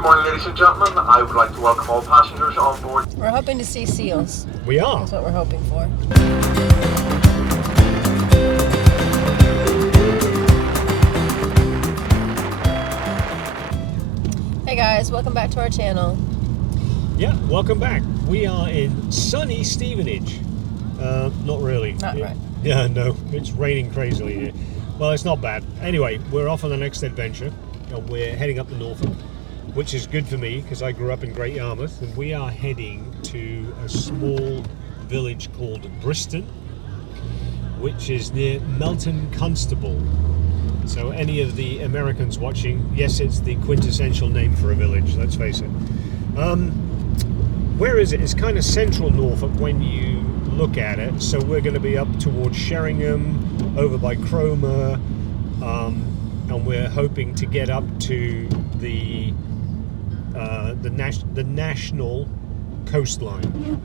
Good morning, ladies and gentlemen. I would like to welcome all passengers on board. We're hoping to see seals. We are. That's what we're hoping for. Hey guys, welcome back to our channel. Yeah, welcome back. We are in sunny Stevenage. Not really. Not right. Yeah, no, it's raining crazily here. Well, it's not bad. Anyway, we're off on the next adventure. We're heading up to Norfolk, which is good for me because I grew up in Great Yarmouth, and we are heading to a small village called Briston, which is near Melton Constable. So any of the Americans watching, yes, it's the quintessential name for a village, let's face it. Where is it? It's kind of central Norfolk when you look at it. So we're going to be up towards Sheringham, over by Cromer, and we're hoping to get up to the national coastline,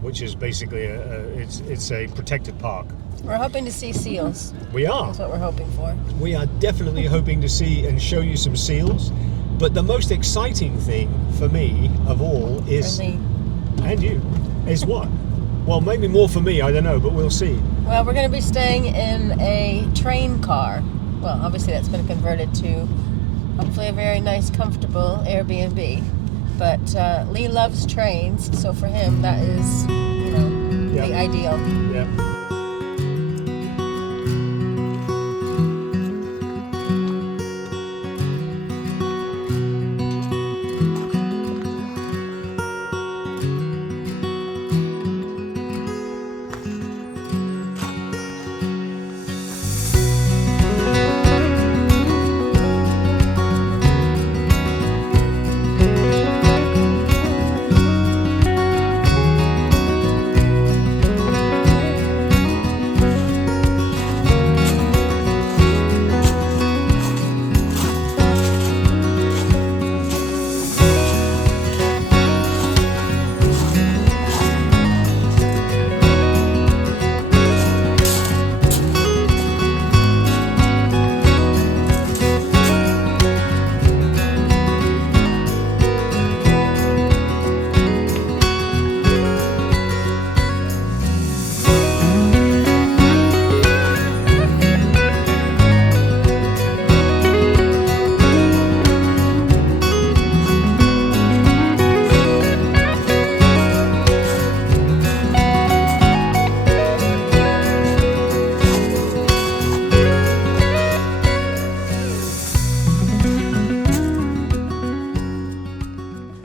which is basically it's a protected park. We're hoping to see seals. We are. That's what we're hoping for. We are definitely hoping to see and show you some seals. But the most exciting thing for me of all is, For me. and you, is what? Well, maybe more for me, I don't know, but we'll see. Well, we're going to be staying in a train car. Well, obviously that's been converted to hopefully a very nice, comfortable Airbnb. But Lee loves trains, so for him that is, the ideal. Yeah.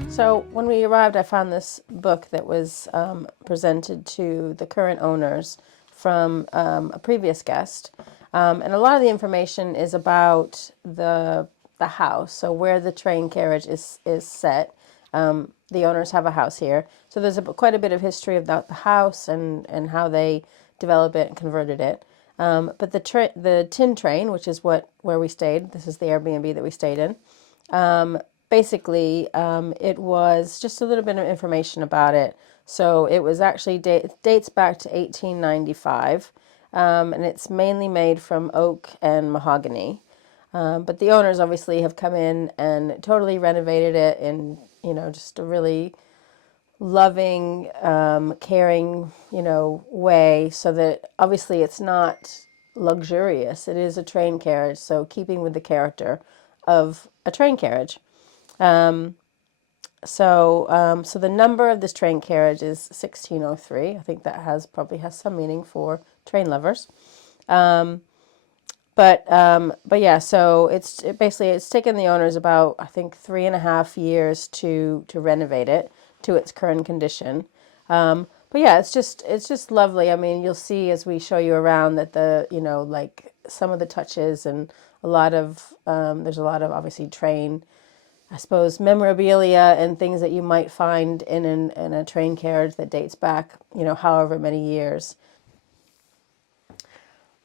So when we arrived, I found this book that was presented to the current owners from a previous guest. And a lot of the information is about the house, so where the train carriage is set. The owners have a house here. So there's quite a bit of history about the house and how they developed it and converted it. But the tin train, which is where we stayed, this is the Airbnb that we stayed in, basically, it was just a little bit of information about it. So it was actually dates back to 1895, and it's mainly made from oak and mahogany. But the owners obviously have come in and totally renovated it in, just a really loving, caring, way, so that obviously it's not luxurious. It is a train carriage, so keeping with the character of a train carriage. So the number of this train carriage is 1603. I think that probably has some meaning for train lovers. But yeah, so it's taken the owners about, I think, 3.5 years to renovate it to its current condition. But yeah, it's just lovely. I mean, you'll see as we show you around that like some of the touches and there's a lot of obviously train, I suppose, memorabilia and things that you might find in a train carriage that dates back, however many years.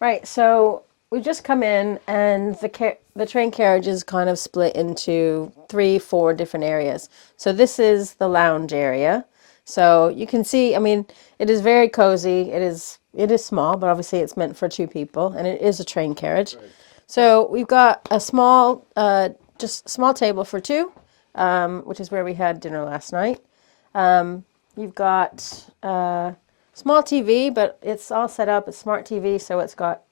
Right, so we've just come in, and the train carriage is kind of split into 3-4 different areas. So this is the lounge area. So you can see, I mean, it is very cozy. It is small, but obviously it's meant for 2 people, and it is a train carriage. Right. So we've got a small table for 2, which is where we had dinner last night. You've got small TV, but it's all set up. It's smart TV, so it's got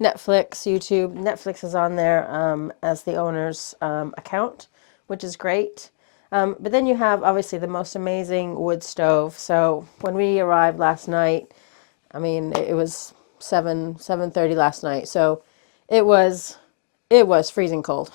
Netflix, YouTube. Netflix is on there as the owner's account, which is great. But then you have obviously the most amazing wood stove. So when we arrived last night, I mean it was 7:30 last night, so it was freezing cold.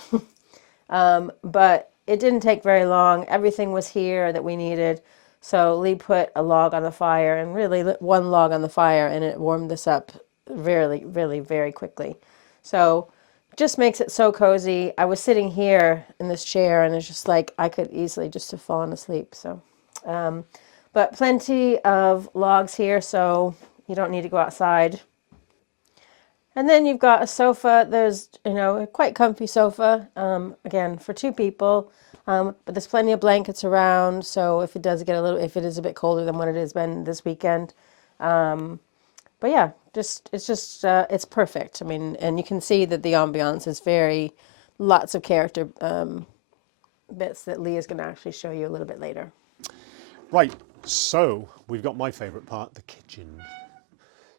But it didn't take very long. Everything was here that we needed. So Lee put a log on the fire, and really one log on the fire, and it warmed this up really, really, very quickly. So just makes it so cozy. I was sitting here in this chair, and it's just like I could easily just have fallen asleep. So, but plenty of logs here, so you don't need to go outside. And then you've got a sofa. There's, a quite comfy sofa, again, for two people. But there's plenty of blankets around. So if it does get if it is a bit colder than what it has been this weekend. But yeah, it's perfect. I mean, and you can see that the ambiance is lots of character bits that Lee is going to actually show you a little bit later. Right, so we've got my favourite part, the kitchen.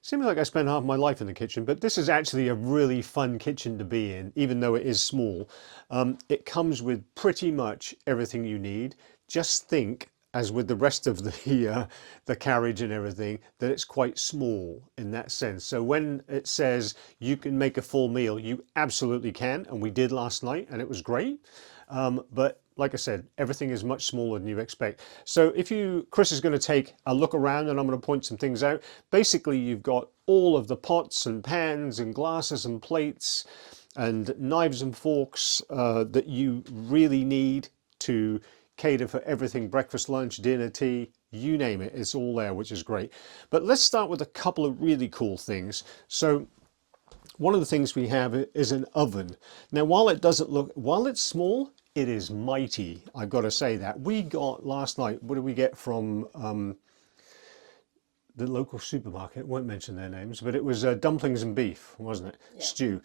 Seems like I spend half my life in the kitchen, but this is actually a really fun kitchen to be in, even though it is small. It comes with pretty much everything you need. Just think, as with the rest of the carriage and everything, that it's quite small in that sense. So when it says you can make a full meal, you absolutely can, and we did last night, and it was great. But like I said, everything is much smaller than you expect. So Chris is going to take a look around, and I'm going to point some things out. Basically, you've got all of the pots and pans and glasses and plates and knives and forks that you really need to cater for everything: breakfast, lunch, dinner, tea, you name it. It's all there, which is great. But let's start with a couple of really cool things. So one of the things we have is an oven. Now, while it's small, it is mighty. I've got to say that. We got last night, what did we get from the local supermarket? I won't mention their names, but it was dumplings and beef, wasn't it? Yeah. Stew.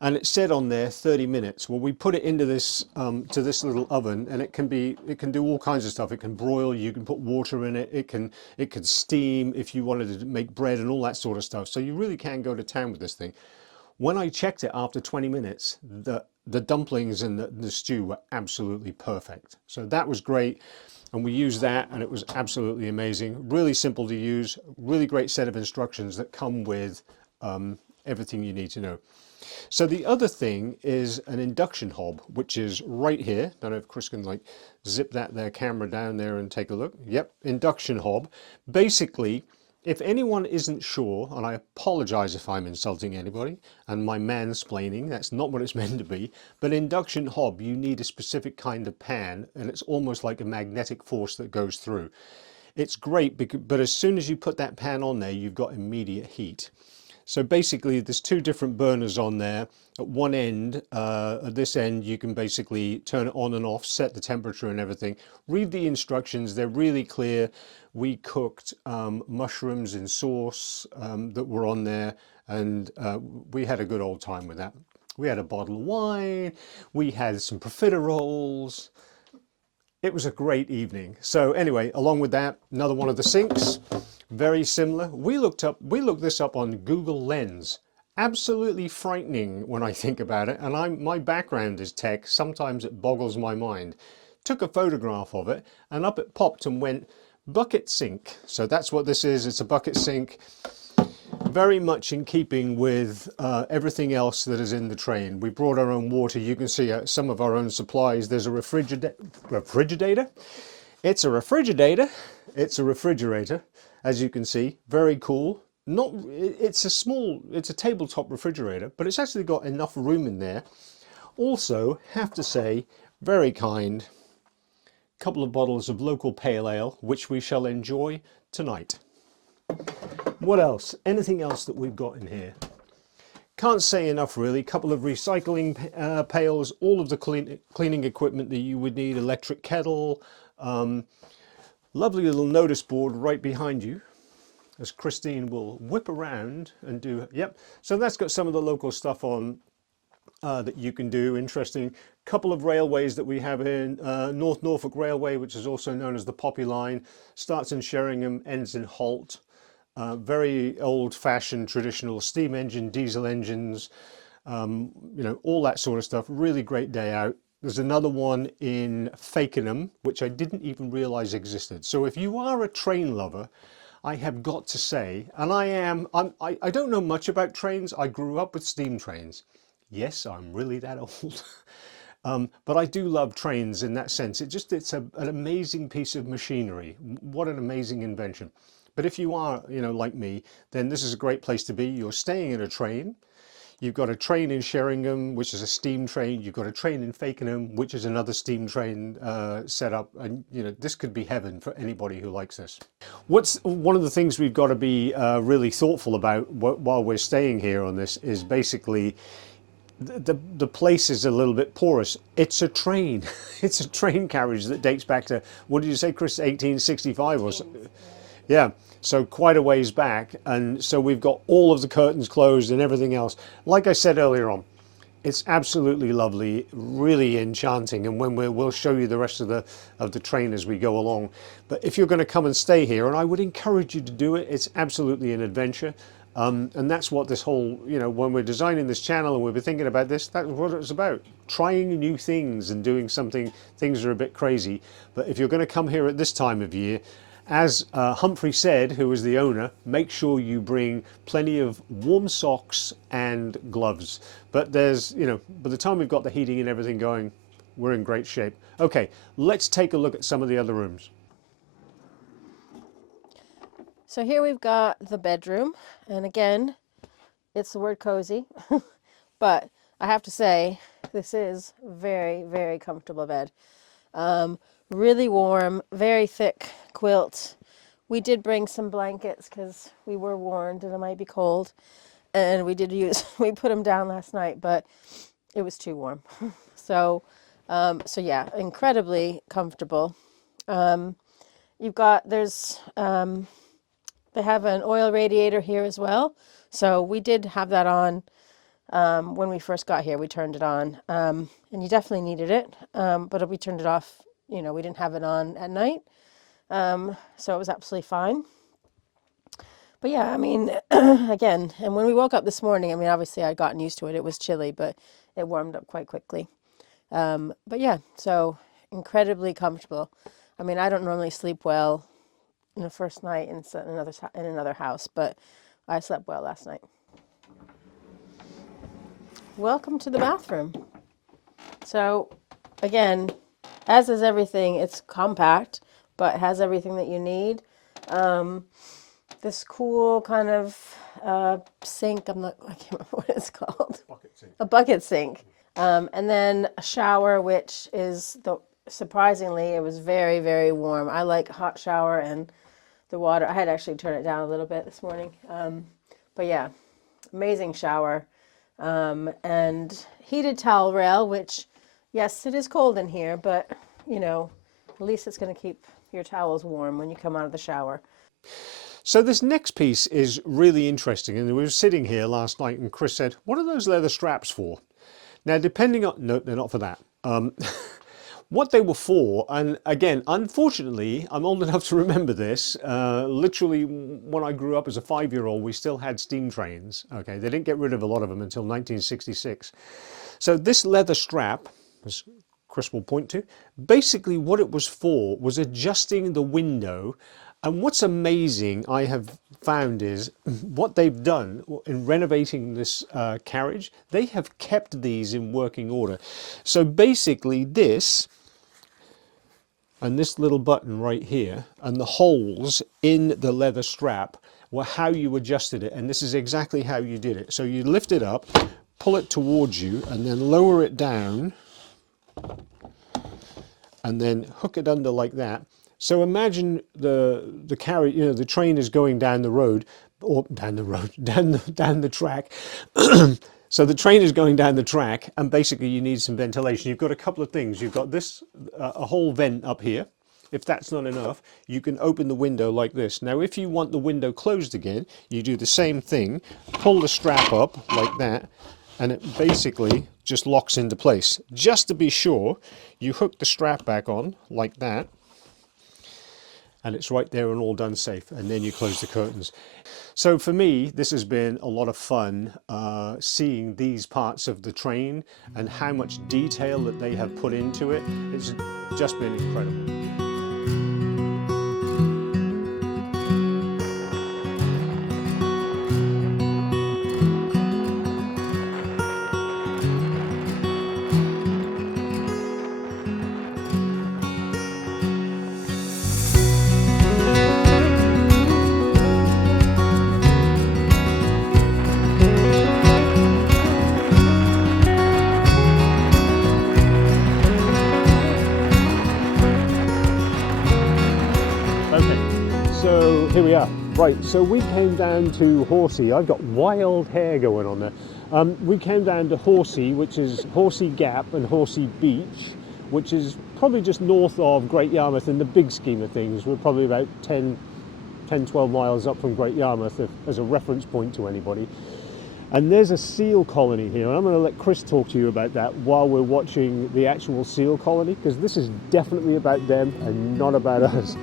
And it said on there 30 minutes. Well, we put it into this to this little oven, and it can do all kinds of stuff. It can broil, you can put water in it, it can steam if you wanted to make bread and all that sort of stuff. So you really can go to town with this thing. When I checked it after 20 minutes, the dumplings and the stew were absolutely perfect. So that was great. And we used that, and it was absolutely amazing. Really simple to use, really great set of instructions that come with everything you need to know. So the other thing is an induction hob, which is right here. Don't know if Chris can zip their camera down there and take a look. Yep, induction hob. Basically, if anyone isn't sure, and I apologize if I'm insulting anybody and my mansplaining, that's not what it's meant to be, but induction hob, you need a specific kind of pan, and it's almost like a magnetic force that goes through. It's great, but as soon as you put that pan on there, you've got immediate heat. So basically, there's two different burners on there. At one end, at this end, you can basically turn it on and off, set the temperature and everything. Read the instructions, they're really clear. We cooked mushrooms in sauce that were on there, and we had a good old time with that. We had a bottle of wine, we had some profiteroles. It was a great evening. So anyway, along with that, another one of the sinks, very similar. We looked this up on Google Lens. Absolutely frightening when I think about it, and my background is tech. Sometimes it boggles my mind. Took a photograph of it, and up it popped and went bucket sink. So that's what this is. It's a bucket sink, very much in keeping with everything else that is in the train. We brought our own water. You can see some of our own supplies. There's a refrigerator. It's a refrigerator. It's a refrigerator, as you can see. Very cool. It's a tabletop refrigerator, but it's actually got enough room in there. Also, have to say, very kind. Couple of bottles of local pale ale, which we shall enjoy tonight. What else? Anything else that we've got in here? Can't say enough, really. Couple of recycling pails, all of the cleaning equipment that you would need, electric kettle, lovely little notice board right behind you, as Christine will whip around and do. Yep. So that's got some of the local stuff on that you can do. Interesting couple of railways that we have in North Norfolk Railway, which is also known as the Poppy Line, starts in Sheringham, ends in Holt. Very old-fashioned traditional steam engine, diesel engines, you know, all that sort of stuff. Really great day out. There's another one in Fakenham, which I didn't even realize existed. So if you are a train lover, I have got to say, and I don't know much about trains. I grew up with steam trains. Yes, I'm really that old. But I do love trains in that sense. It's an amazing piece of machinery. What an amazing invention. But if you are, you know, like me, then this is a great place to be. You're staying in a train. You've got a train in Sheringham, which is a steam train. You've got a train in Fakenham, which is another steam train setup. And, you know, this could be heaven for anybody who likes this. What's one of the things we've got to be really thoughtful about while we're staying here on this is basically the place is a little bit porous. It's a train. It's a train carriage that dates back to, what did you say, Chris, 1865 or so? Yeah, so quite a ways back. And so we've got all of the curtains closed and everything else. Like I said earlier on, it's absolutely lovely, really enchanting. And when we'll show you the rest of the train as we go along. But if you're going to come and stay here, and I would encourage you to do it, it's absolutely an adventure. And that's what this whole, you know, when we're designing this channel and we've been thinking about this, that's what it's about. Trying new things and doing things are a bit crazy. But if you're going to come here at this time of year, as Humphrey said, who was the owner, make sure you bring plenty of warm socks and gloves. But there's, you know, by the time we've got the heating and everything going, we're in great shape. Okay, let's take a look at some of the other rooms. So here we've got the bedroom, and again, it's the word cozy, but I have to say, this is very, very comfortable bed. Really warm, very thick quilt. We did bring some blankets because we were warned that it might be cold, and we put them down last night, but it was too warm. So yeah, incredibly comfortable. They have an oil radiator here as well. So we did have that on when we first got here. We turned it on, and you definitely needed it. But we turned it off. You know, we didn't have it on at night, so it was absolutely fine. But yeah, I mean, again, and when we woke up this morning, I mean, obviously I'd gotten used to it. It was chilly, but it warmed up quite quickly. But yeah, so incredibly comfortable. I mean, I don't normally sleep well in the first night in another house, but I slept well last night. Welcome to the bathroom. So again, as is everything, it's compact, but it has everything that you need. This cool kind of sink, I can't remember what it's called. Bucket sink. A bucket sink. And then a shower, which is, surprisingly, it was very, very warm. I like hot shower, and the water, I had to actually turn it down a little bit this morning. But yeah, amazing shower. And heated towel rail, which, yes, it is cold in here, but, you know, at least it's going to keep your towels warm when you come out of the shower. So this next piece is really interesting. And we were sitting here last night and Chris said, what are those leather straps for? Now, depending on, no, they're not for that. What they were for, and again, unfortunately, I'm old enough to remember this. Literally, when I grew up as a 5-year-old, we still had steam trains. Okay, they didn't get rid of a lot of them until 1966. So this leather strap, as Chris will point to, basically what it was for was adjusting the window. And what's amazing, I have found, is what they've done in renovating this carriage. They have kept these in working order. So basically this, and this little button right here, and the holes in the leather strap were how you adjusted it. And this is exactly how you did it. So you lift it up, pull it towards you, and then lower it down, and then hook it under like that. So imagine the carriage, you know, the train is going down the road, or down the track. So the train is going down the track, and basically you need some ventilation. You've got a couple of things. You've got this, a whole vent up here. If that's not enough, you can open the window like this. Now, if you want the window closed again, you do the same thing. Pull the strap up like that, and it basically just locks into place. Just to be sure, you hook the strap back on like that, and it's right there and all done safe, and then you close the curtains. So for me, this has been a lot of fun seeing these parts of the train and how much detail that they have put into it. It's just been incredible. So here we are. Right, so we came down to Horsey. I've got wild hair going on there. We came down to Horsey, which is Horsey Gap and Horsey Beach, which is probably just north of Great Yarmouth in the big scheme of things. We're probably about 12 miles up from Great Yarmouth as a reference point to anybody. And there's a seal colony here, and I'm going to let Chris talk to you about that while we're watching the actual seal colony, because this is definitely about them and not about us.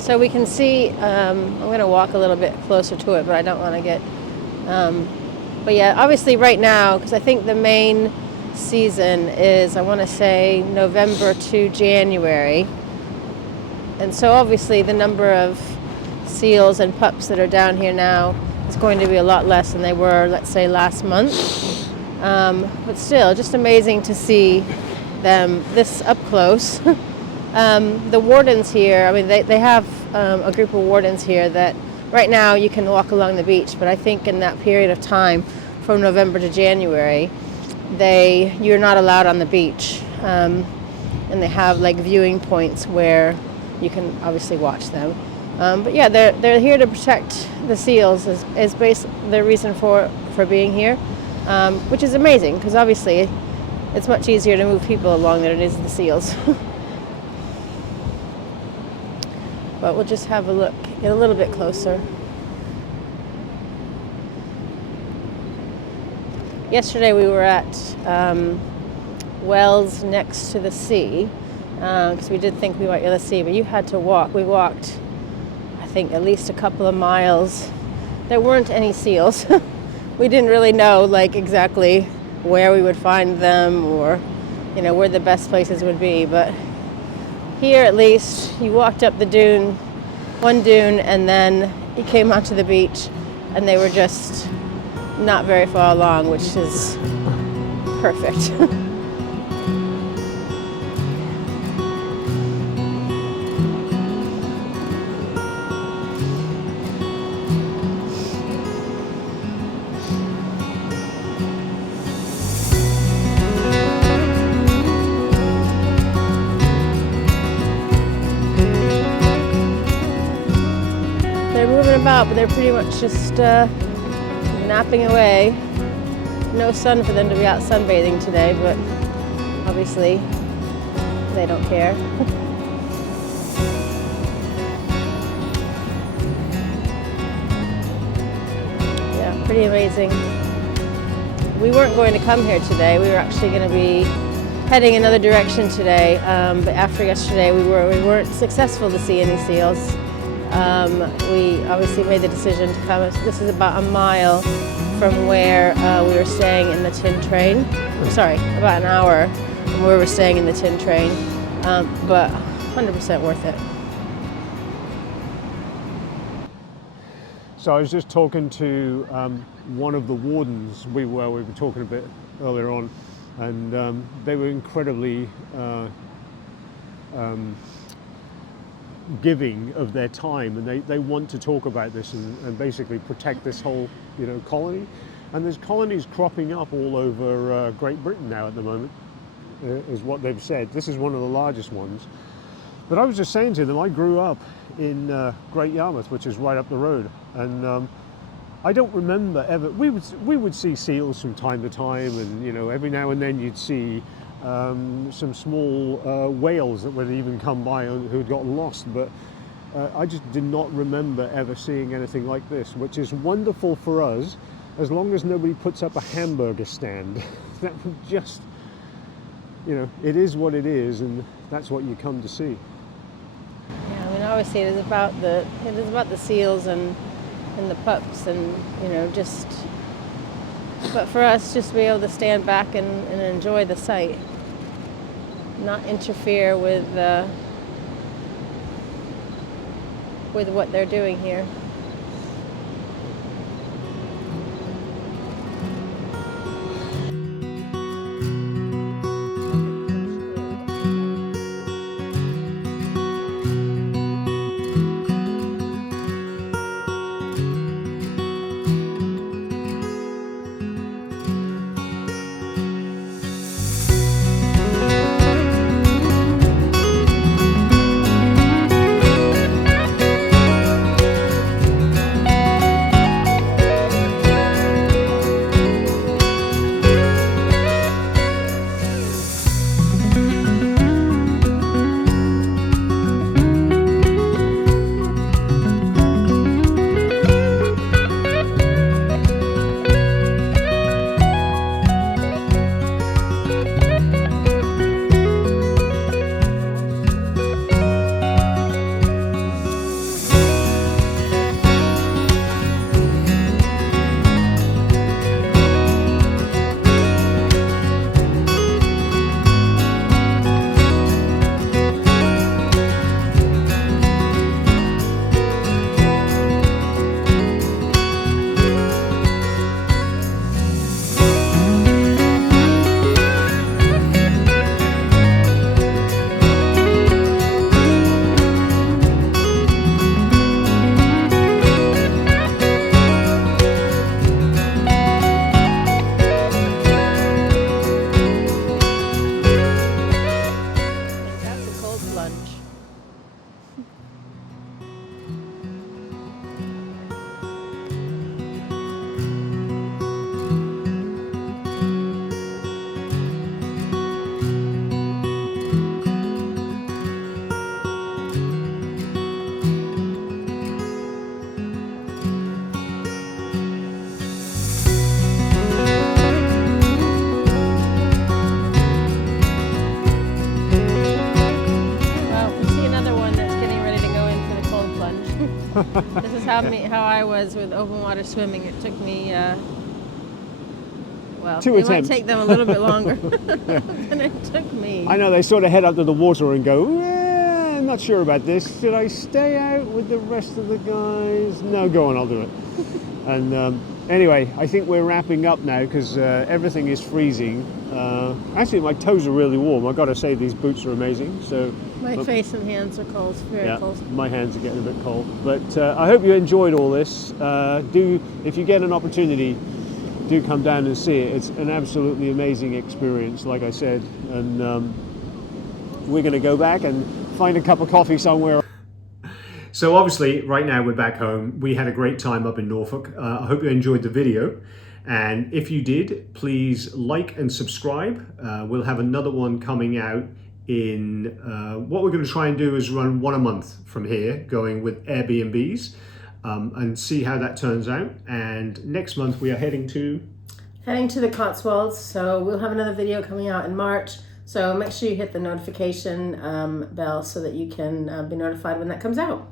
So we can see, I'm going to walk a little bit closer to it, but I don't want to get, but yeah, obviously right now, because I think the main season is, I want to say, November to January. And so obviously the number of seals and pups that are down here now is going to be a lot less than they were, let's say, last month. But still, just amazing to see them this up close. The wardens here, I mean, they have a group of wardens here that right now you can walk along the beach, but I think in that period of time from November to January, you're not allowed on the beach. And they have like viewing points where you can obviously watch them. But yeah, they're here to protect the seals is basically the reason for being here, which is amazing because obviously it's much easier to move people along than it is the seals. But we'll just have a look, get a little bit closer. Yesterday we were at wells next to the sea, because we did think we might be able to see, but you had to walk. We walked, I think, at least a couple of miles. There weren't any seals. We didn't really know like exactly where we would find them or, you know, where the best places would be, but here at least you walked up the dune, one dune, and then you came onto the beach and they were just not very far along, which is perfect. They're moving about, but they're pretty much just napping away. No sun for them to be out sunbathing today, but obviously they don't care. Yeah, pretty amazing. We weren't going to come here today. We were actually going to be heading another direction today, but after yesterday we weren't successful to see any seals. We obviously made the decision to come. This is about a mile from where we were staying in the tin train. Sorry, about an hour from where we were staying in the tin train, but 100% worth it. So I was just talking to one of the wardens. We were talking a bit earlier on, and they were incredibly giving of their time, and they want to talk about this and basically protect this whole colony. And there's colonies cropping up all over Great Britain now at the moment, is what they've said. This is one of the largest ones. But I was just saying to them, I grew up in Great Yarmouth, which is right up the road, and I don't remember ever. We would see seals from time to time, and every now and then you'd see some small whales that would even come by who'd gotten lost. But I just did not remember ever seeing anything like this, which is wonderful for us, as long as nobody puts up a hamburger stand. That just, it is what it is, and that's what you come to see. Yeah, I mean, obviously it is about the seals and the pups, and but for us, just to be able to stand back and enjoy the sight, not interfere with what they're doing here. This is how I was with open water swimming. It took me, Two it attempts. might take them a little bit longer than it took me. I know, they sort of head up to the water and go, I'm not sure about this. Should I stay out with the rest of the guys? No, go on, I'll do it. And anyway, I think we're wrapping up now because everything is freezing. Actually, my toes are really warm. I've got to say, these boots are amazing. So my face and hands are cold, very cold. My hands are getting a bit cold. But I hope you enjoyed all this. If you get an opportunity, do come down and see it. It's an absolutely amazing experience, like I said. And we're going to go back and find a cup of coffee somewhere. So obviously, right now we're back home. We had a great time up in Norfolk. I hope you enjoyed the video. And if you did, please like and subscribe. We'll have another one coming out in, what we're going to try and do is run one a month from here, going with Airbnbs, and see how that turns out. And next month we are heading to the Cotswolds. So we'll have another video coming out in March. So make sure you hit the notification bell so that you can be notified when that comes out.